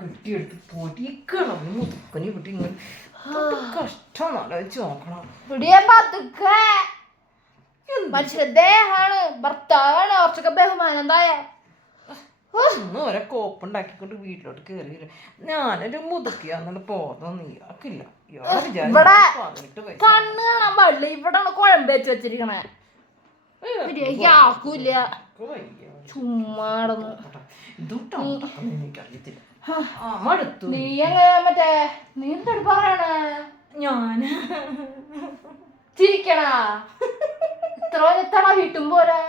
കെട്ടിയെടുത്ത് പൊരിക്കണം മുതുക്കനെ വിട്ട് ഇങ്ങനെ കഷ്ടം ആലോചിച്ച് നോക്കണം. മനുഷ്യന്റെ ദേഹാണ്, ഭർത്താവാണ്, കുറച്ചൊക്കെ ബഹുമാനം എന്തായ ഒന്നും ഒരെ കോപ്പുണ്ടാക്കിക്കൊണ്ട് വീട്ടിലോട്ട് കയറിയില്ല. ഞാനൊരു മുതുക്കിയാന്നിട്ട് പോകാൻ നീയാക്കില്ല. ഇവിടെ കണ്ണ് കാണാൻ പാടില്ല. ഇവിടെ കുഴമ്പ് വെച്ച് വെച്ചിരിക്കണേ ആക്കൂല. ചുമ്മാടന്ന് നീ എങ്ങനെ മറ്റേ നീ എന്താണ് പറയണേ? ഞാന് ചിരിക്കണ ഇത്ര എത്തണ വീട്ടും പോരാ.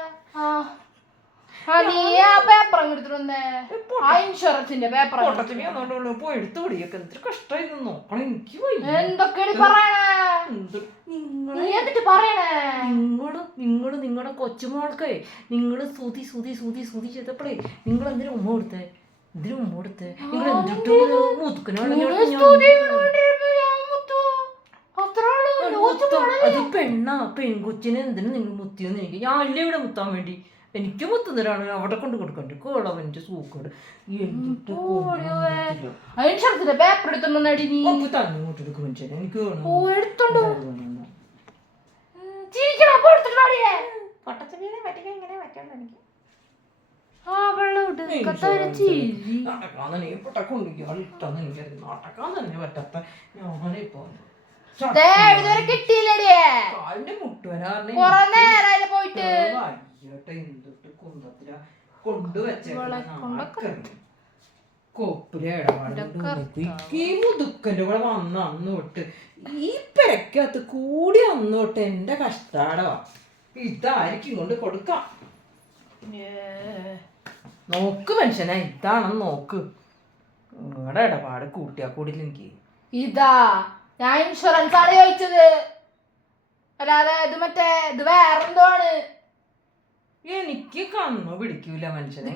നീ ആ പേപ്പർ എടുത്തിട്ടുണ്ടേ, ആ ഇൻഷുറൻസിന്റെ പേപ്പർ പോയി എടുത്തു പിടിയൊക്കെ എന്തൊരു കഷ്ടമായിരുന്നു നോക്കണം. എനിക്ക് എന്തൊക്കെയാണ് പറയണേ? നീ എന്നിട്ട് പറയണേ നിങ്ങളുടെ കൊച്ചുമോൾക്കേ നിങ്ങള് സുതി സുതി സുതി സുതി ചെയ്തപ്പോഴേ നിങ്ങൾ എന്തിനും ഉമ്മ കൊടുത്തേ? ഇതിനും ഉമ്മ കൊടുത്തേ? നിങ്ങൾ എന്തിട്ട് മുതുക്കനാണ്? അത് പെണ്ണാ, പെൺകൊച്ചിനെ എന്തിനു നിങ്ങൾ മുത്തിയെന്ന് എനിക്ക് ഞാൻ അല്ലേ ഇവിടെ മുത്താൻ വേണ്ടി. എനിക്ക് മുത്തുന്നവരാണ് അവിടെ കൊണ്ട് കൊടുക്കണ്ട കോളവന്റെ സൂക്കോട് പേപ്പർ തന്നോട്ടെടുക്കും മനുഷ്യനെ. എനിക്ക് നടക്കാൻ തന്നെ പറ്റാത്ത ഞാനിപ്പോ കാലിന്റെ മുട്ട് വരാറിന് കുന്തത്തില കൊണ്ടുവച്ച കൊപ്പിലെ ഈ മുതുക്കന്റെ കൂടെ വന്ന അന്ന് തൊട്ട് ഈ പെരക്കകത്ത് കൂടി അന്ന് തൊട്ട് എന്റെ കഷ്ടാടവാ. ഇതായിരിക്കും കൊണ്ട് കൊടുക്കാം. നോക്ക് മനുഷ്യനാ, ഇതാണെന്ന് നോക്ക്. നിങ്ങളുടെ ഇടപാട് കൂട്ടിയാ കൂടില്ല എനിക്ക്. ഇതാ ഞാൻ ഇൻഷുറൻസ് ആണ് ചോദിച്ചത്, അല്ലാതെ ഇത് മറ്റേ ഇത് വേറെന്തോ ആണ്. എനിക്ക് കണ്ണു പിടിക്കൂല മനുഷ്യനെ.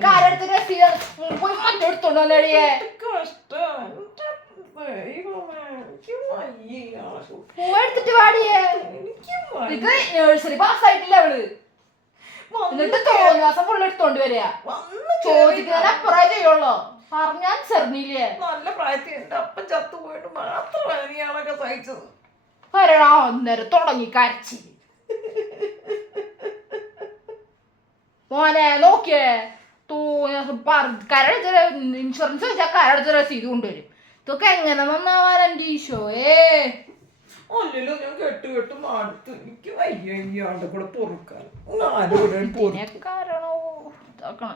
നഴ്സറി പാസ്സായിട്ടില്ല അവള്, എന്നിട്ട് തോന്നിയാസം പുള്ളെടുത്തോണ്ട് വരിക. ചോദിക്കുന്നതിന് അപ്പുറം ചെയ്യുള്ളൂ. പറഞ്ഞാൽ ചെറിഞ്ഞില്ലേ? നല്ല പ്രായത്തിൽ എന്റെ അപ്പൻ ചത്തുപോയിട്ട് മാത്രമാണ് ഇയാളൊക്കെ സഹിച്ചത്. വരണോ അന്നേരം തുടങ്ങി കരച്ചി. മോനെ നോക്കിയേ കരടച്ച ഇൻഷുറൻസ് വെച്ചാൽ കരടച്ച രസീത് കൊണ്ടുവരും. ഇതൊക്കെ എങ്ങനെ നന്നാവാൻ എന്റെ ഈശോയേ. അല്ലല്ലോ ഞാൻ കേട്ട് മാടുത്ത് എനിക്ക് വയ്യ ഇയാളുടെ കൂടെ പൊറുക്കാൻ. ആരോടെ കാരണോ ഇതാക്കണം.